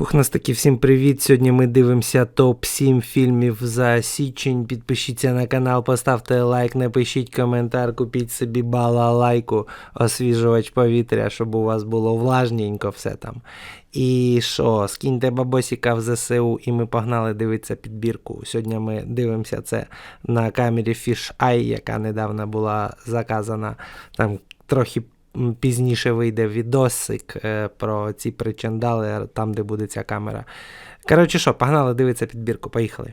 Пухнастики, всім привіт! Сьогодні ми дивимося топ-7 фільмів за січень. Підпишіться на канал, поставте лайк, напишіть коментар, купіть собі балалайку, освіжувач повітря, щоб у вас було влажненько все там. І що, скиньте бабосіка в ЗСУ, і ми погнали дивитися підбірку. Сьогодні ми дивимося це на камері Fish Eye, яка недавно була заказана. Там трохи пізніше вийде відосик е, про ці причандали, там, де буде ця камера. Коротше, що, погнали дивитися підбірку, поїхали.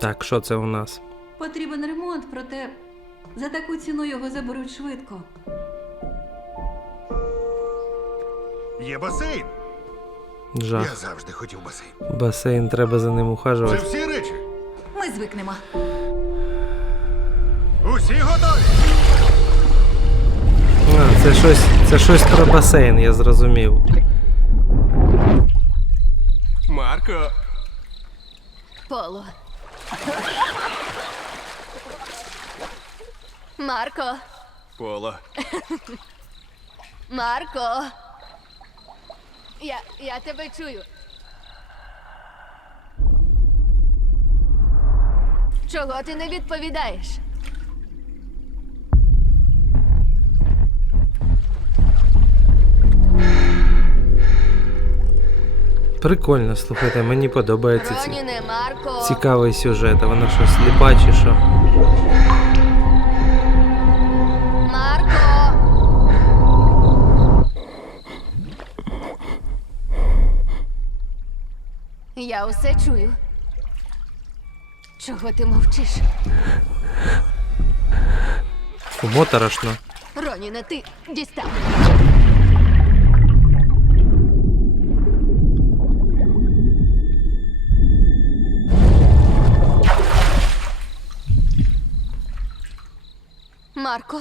Так, що це у нас? Потрібен ремонт, проте за таку ціну його заберуть швидко. Є басейн. Я завжди хотів басейн. Басейн, треба за ним Це всі речі. Ми звикнемо. Усі готові. А, це щось, це щось про басейн, я зрозумів. Марко, Поло. Марко, Поло, Марко. Я, я тебе чую. Чого ти не відповідаєш? Прикольно, слухайте, мені подобається ці... Марко. цікавий сюжет, а вона що, сліпа чи що? Марко. Я усе чую. Чого ти мовчиш? Моторошно. Роніне, ти дістав. Марко.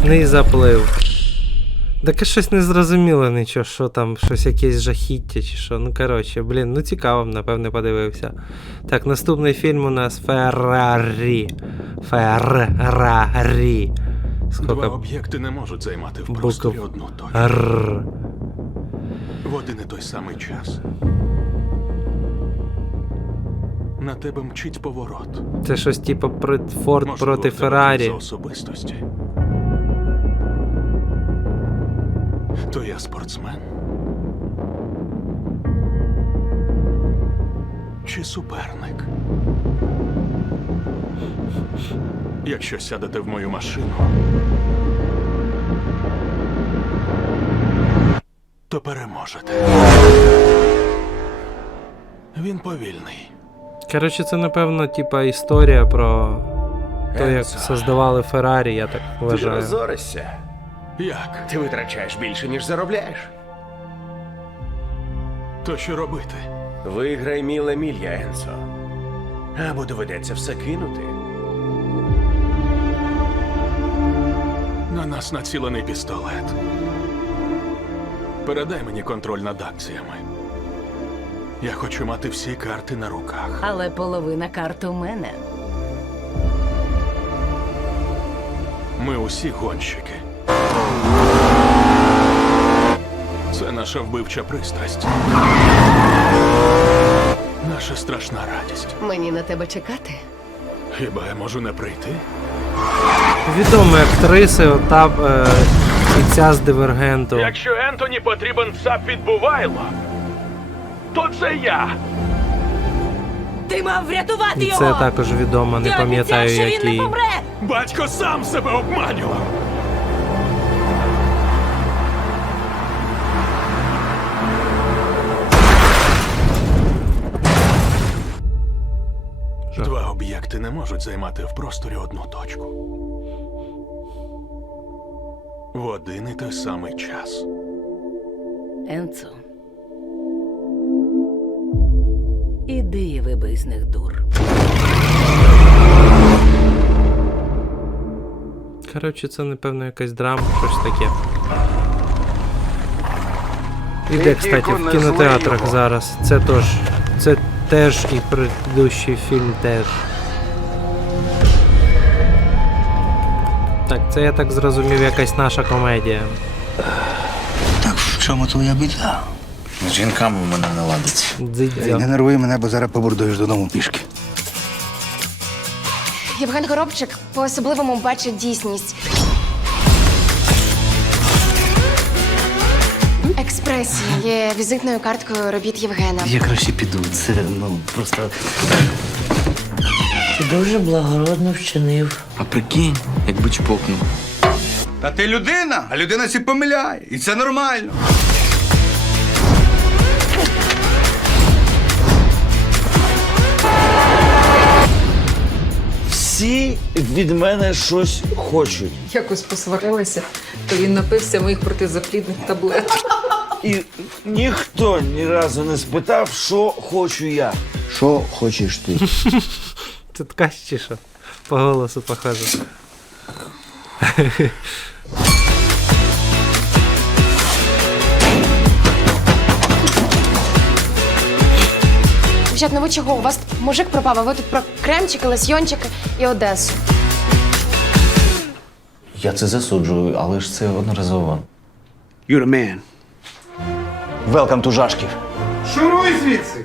Нічний заплив. Таке щось не зрозуміло нічого, що там, щось якесь жахіття чи що. Ну коротше, блін, ну цікаво, напевне, подивився. Так, наступний фільм у нас Феррарі. Феррарі. два об'єкти не можуть займати в букв просторі одну точку Р. в один і той самий час. На тебе мчить поворот. Це щось типу Форд проти Феррарі. особистості. То я спортсмен. Чи суперник? Якщо сядете в мою машину, то переможете. Він повільний. Коротше, це напевно, типа історія про те, як создавали Феррарі, я так Ти розоришся. Як? Ти витрачаєш більше, ніж заробляєш. То що робити? Виграй міле мілья, Енсо. Або доведеться все кинути. На нас націлений пістолет. Передай мені контроль над акціями. Я хочу мати всі карти на руках. Але половина карт у мене. Ми усі гонщики. Це наша вбивча пристрасть. Наша страшна радість. Мені на тебе чекати. Хіба я можу не прийти? Відомі актриси, ота е, і ця з дивергенту. Якщо Ентоні потрібен цап відбувайло, то це я. Ти мав врятувати І це також відомо, не пам'ятаю який. Батько сам себе обманював. Не можуть займати в просторі одну точку. В один і той самий час. Енцо. Іди і вибий з них дур. Коротше, це, напевно, якась драма, щось таке. Іде, кстати, в кінотеатрах зараз. Це теж. Це теж і предыдущий фільм теж. Так, це я так зрозумів, якась наша комедія. Так в чому твоя біда? З жінками в мене не ладиться. Дзидзьо. Не нервуй мене, бо зараз побурдуєш додому пішки. Євген Горобчик по-особливому бачить дійсність. Експресія є візитною карткою робіт Євгена. Я краще піду. Це ну просто. Ти дуже благородно вчинив. А прикинь, якби чпокнув. Та ти людина, а людина сі помиляє. І це нормально. Всі від мене щось хочуть. Якось посварилися, то він напився моїх протизаплідних таблеток. І ніхто ні разу не спитав, що хочу я. Що хочеш ти? Це ткач чи що? По голосу похоже. Дівчат, ну ви чого? У вас мужик пропав, а ви тут про кремчики, лосьйончики і Одесу. Я це засуджую, але ж це одноразово. You're a man. Велкам ту Жашків. Шуруй звідси!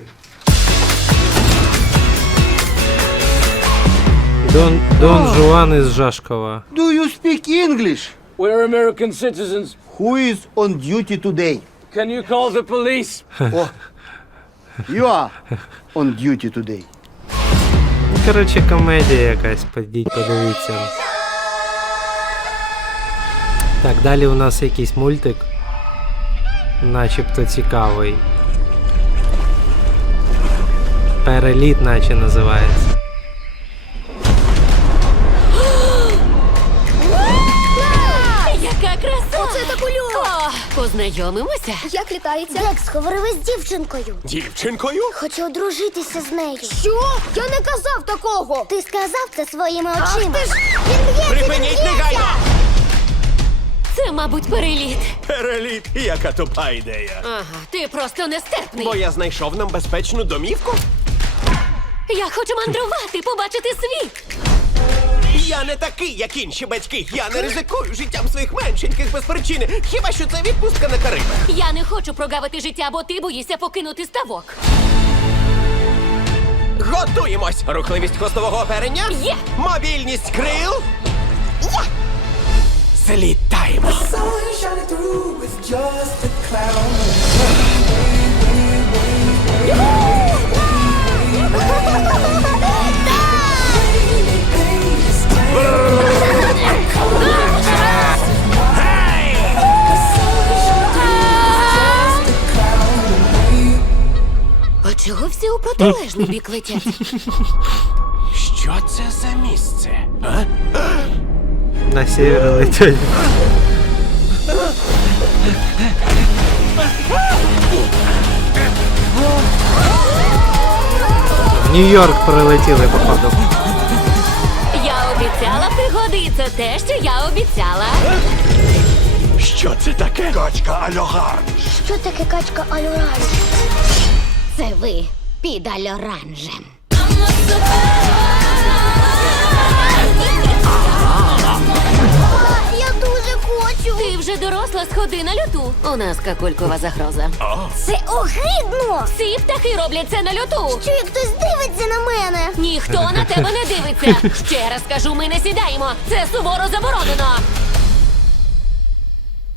Дон, Дон Жуан із Жашкова. Do you speak English? We're American citizens. Who is on duty today? Can you call the police? You are on duty today. Коротше, комедія якась, підіть, подивіться. Так, далі у нас якийсь мультик. Начебто цікавий. Переліт, наче називається. Оце так ульо! Познайомимося? Як літається? Екс говорив з дівчинкою. Дівчинкою? Хочу одружитися з нею. Що? Я не казав такого. Ти сказав це своїми очима. Він б'ється, він Припиніть б'ється. негайно! Це, мабуть, переліт. Переліт, яка тупа ідея. Ага, ти просто нестерпний. Бо я знайшов нам безпечну домівку. Я хочу мандрувати, побачити світ. Я не такий, як інші батьки. Я не ризикую життям своїх меншеньких без причини. Хіба що це відпустка на Кариби? Я не хочу прогавити життя, бо ти боїшся покинути ставок. Готуємось! Рухливість хвостового оперення? Є! Мобільність крил? Є! Злітаємо! А протилежний бік летять? Що це за місце? А? На север летять. В Нью-Йорк прилетіли, походу. Я обіцяла пригоди, це те, що я обіцяла. Що це таке? Качка альогар. Що таке качка алюран? Це ви під альоранжем. Я дуже хочу. Ти вже доросла, сходи на люту. У нас какулькова загроза. Це огидно. Всі птахи роблять це на люту. Що як хтось дивиться на мене? Ніхто на тебе не дивиться. Ще раз кажу, ми не сідаємо. Це суворо заборонено.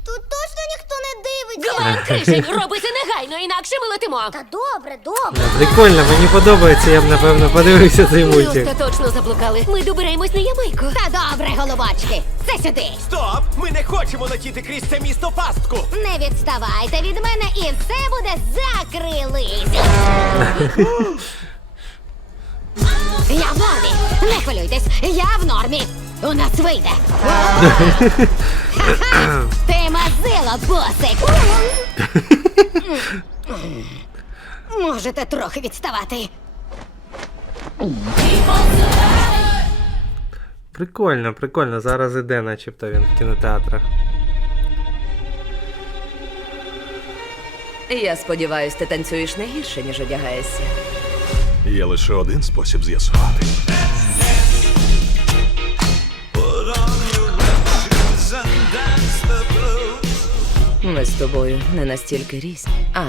Тут точно ніхто не дивиться. Гвен Кришень, роби це негайно, інакше ми летимо. Та добре, добре. Прикольно, мені подобається, я б напевно подивився цей Ми мультик. остаточно заблукали. Ми добираємось на Ямайку. Та добре, голубочки. Це сюди. Стоп! Ми не хочемо летіти крізь це місто пастку! Не відставайте від мене і все буде закрились. Я в нормі. Не хвилюйтесь, я в нормі. У нас вийде. Ха-ха! Ти мазила, босик. Можете трохи відставати. Прикольно, прикольно. Зараз іде, начебто він в кінотеатрах. Я сподіваюсь, ти танцюєш не гірше, ніж одягаєшся. Є лише один спосіб з'ясувати. Ми з тобою не настільки різні. А,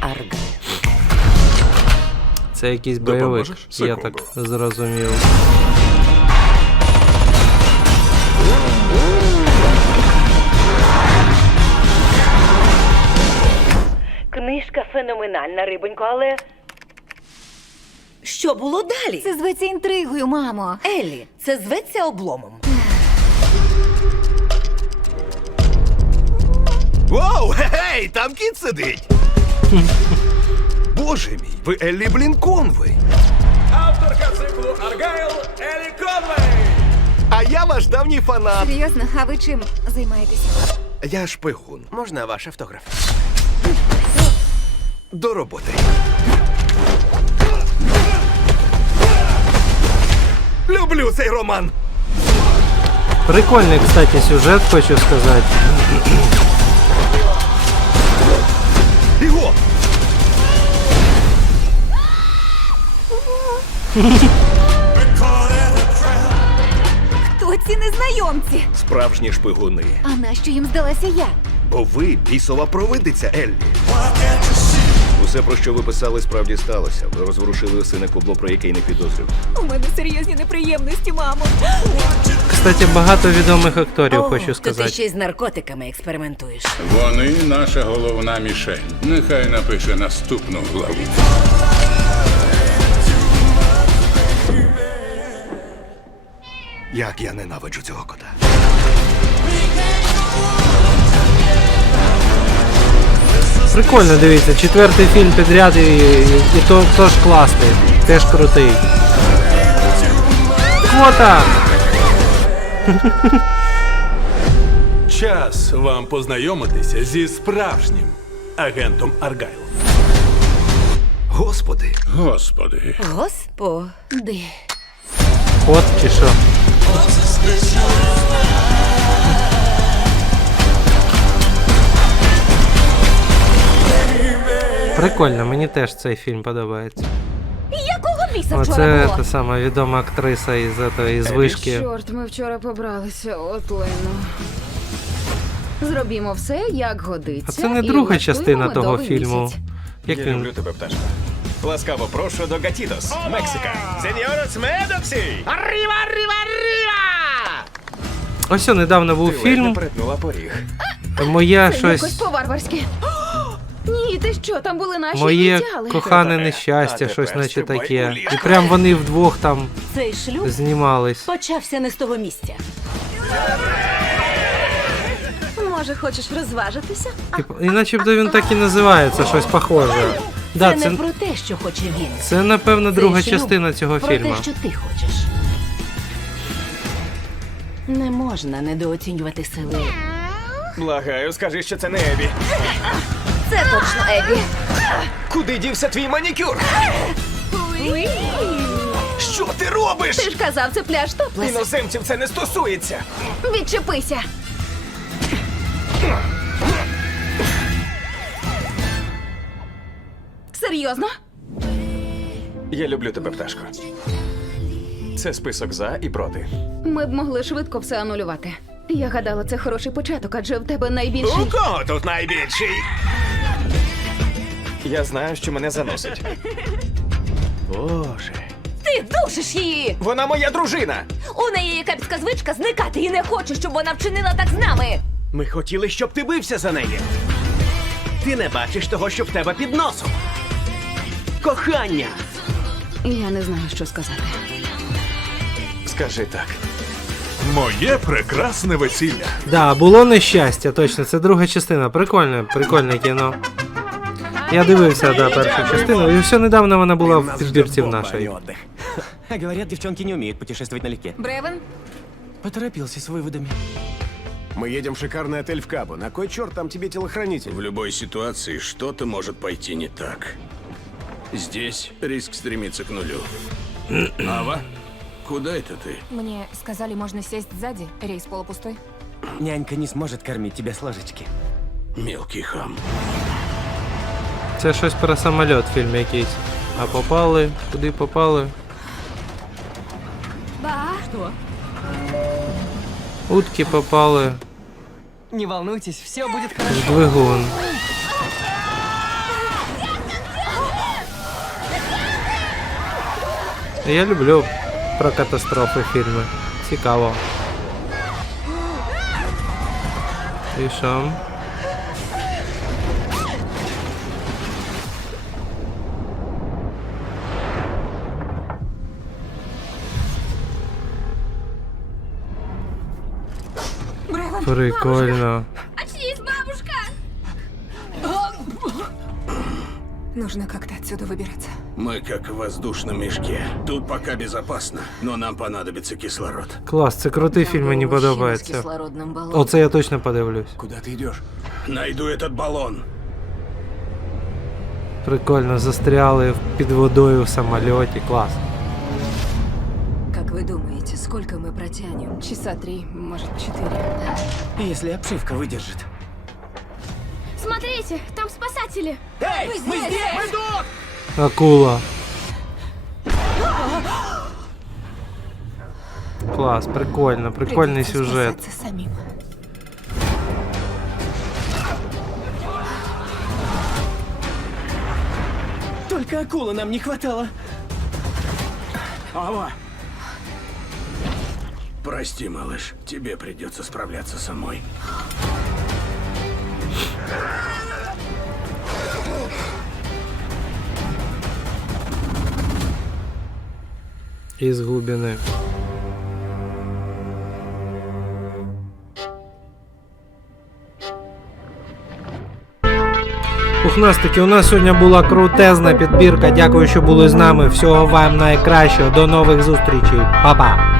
Арга. Це якийсь бойовик, Допоможеш? я так зрозумів. Книжка феноменальна, рибонько, але. Що було далі? Це зветься інтригою, мамо. Еллі, це зветься обломом. Воу, гей, там кіт сидить. Боже мій, ви Еллі Блін Конвей. Авторка циклу Аргайл Еллі Конвей. А я ваш давній фанат. Серйозно, а ви чим займаєтеся? Я шпигун. Можна ваш автограф? До роботи. Люблю цей роман. Прикольний, кстати, сюжет, хочу сказати. Хто ці незнайомці? Справжні шпигуни. А нащо їм здалася я? Бо ви бісова провидиця, Еллі. Усе, про що ви писали, справді сталося. Ви розворушили сина кубло, про яке й не підозрював. У мене серйозні неприємності, мамо. Кстати, багато відомих акторів, О, хочу то ти сказати. ще й з наркотиками експериментуєш. Вони наша головна мішень. Нехай напише наступну главу. Як я ненавиджу цього кота. Прикольно, дивіться, четвертий фільм підряд і, і, і то, теж класний, теж крутий. Квота! Час вам познайомитися зі справжнім агентом Аргайл. Господи, Господи. Господи. От чи що? Прикольно, мені теж цей фільм подобається. Якого біса вчора Оце було? та сама відома актриса із, этого, із вишки. Чорт, ми вчора побралися, от лайно. Зробімо все, як годиться. А це не і друга влаштуємо частина того фільму. місяць. Як він? тебе, пташка. Ласкаво прошу до Гатітос, Мексика. Сеньорос Медоксі! Арріва, арріва, арріва! Ось недавно був фільм. перетнула поріг. Моє Це щось. якось по-варварськи. Ні, ти що, там були наші Моє ініціали. кохане нещастя, а щось наче таке. І прям вони вдвох там Цей шлюб знімались. почався не з того місця. Може, хочеш розважитися? Типу, І начебто він так і називається, щось похоже. Да, це це, не про те, що хоче він. це напевно друга частина цього про фільму. те, що ти хочеш. Не можна недооцінювати сили. Благаю, скажи, що це не Ебі. Це точно Ебі. Куди дівся твій манікюр? Що ти робиш? Ти ж казав, це пляж топлес. Іноземців це не стосується. Відчепися. Серйозно? Я люблю тебе, пташко. Це список за і проти. Ми б могли швидко все анулювати. Я гадала, це хороший початок, адже в тебе найбільший. У кого тут найбільший? Я знаю, що мене заносить. Боже. Ти душиш її! Вона моя дружина. У неї є кепська звичка зникати і не хочу, щоб вона вчинила так з нами. Ми хотіли, щоб ти бився за неї. Ти не бачиш того, що в тебе під носом Кохання. Я не знаю, що сказати. Скажи так. Моє прекрасне весілля. Да, було нещастя, точно. Це друга частина. Прикольне, прикольне кіно. Я дивився да, першу частину, і все недавно вона була в підбірці в нашій. отдых. А говорят, девчонки не умеют путешествовать налегке. Бревен? Поторопился с выводами. Мы едем в шикарный отель в Кабо. На кой черт там тебе телохранитель? В любой ситуации что-то может пойти не так. Здесь риск стремится к нулю. Ава, куда это ты? Мне сказали, можно сесть сзади. Рейс полупустой. Нянька не сможет кормить тебя с ложечки. Мелкий хам. Це щось про самоліт фільм якийсь. А попали? Куди попали? Что? Утки попали Не волнуйтесь, все буде в двигун. Я люблю про катастрофи фільми. Цікаво. І що? Прикольно. Очнись, бабушка! Нужно как-то отсюда выбираться. Мы как в воздушном мешке. Тут пока безопасно, но нам понадобится кислород. Клас, це крутий фільм, мені подобається. кислородным баллоном. Оце я точно подивлюсь. Куда ты идешь? Найду этот баллон. Прикольно, застряли під водою в самольоті. Клас. Как вы думаете, сколько мы протянем? Часа три, может, четыре. Если обшивка выдержит. Смотрите, там спасатели. Акула. Клас, прикольно, прикольний Придется сюжет. самим. Только акулы нам не хватало. Ава, Прости, малыш, тебе придется справляться самой. Із глибини. Пухнастики, у нас сьогодні була крутезна підбірка. Дякую, що були з нами. Всього вам найкращого. До нових зустрічей. Па-па!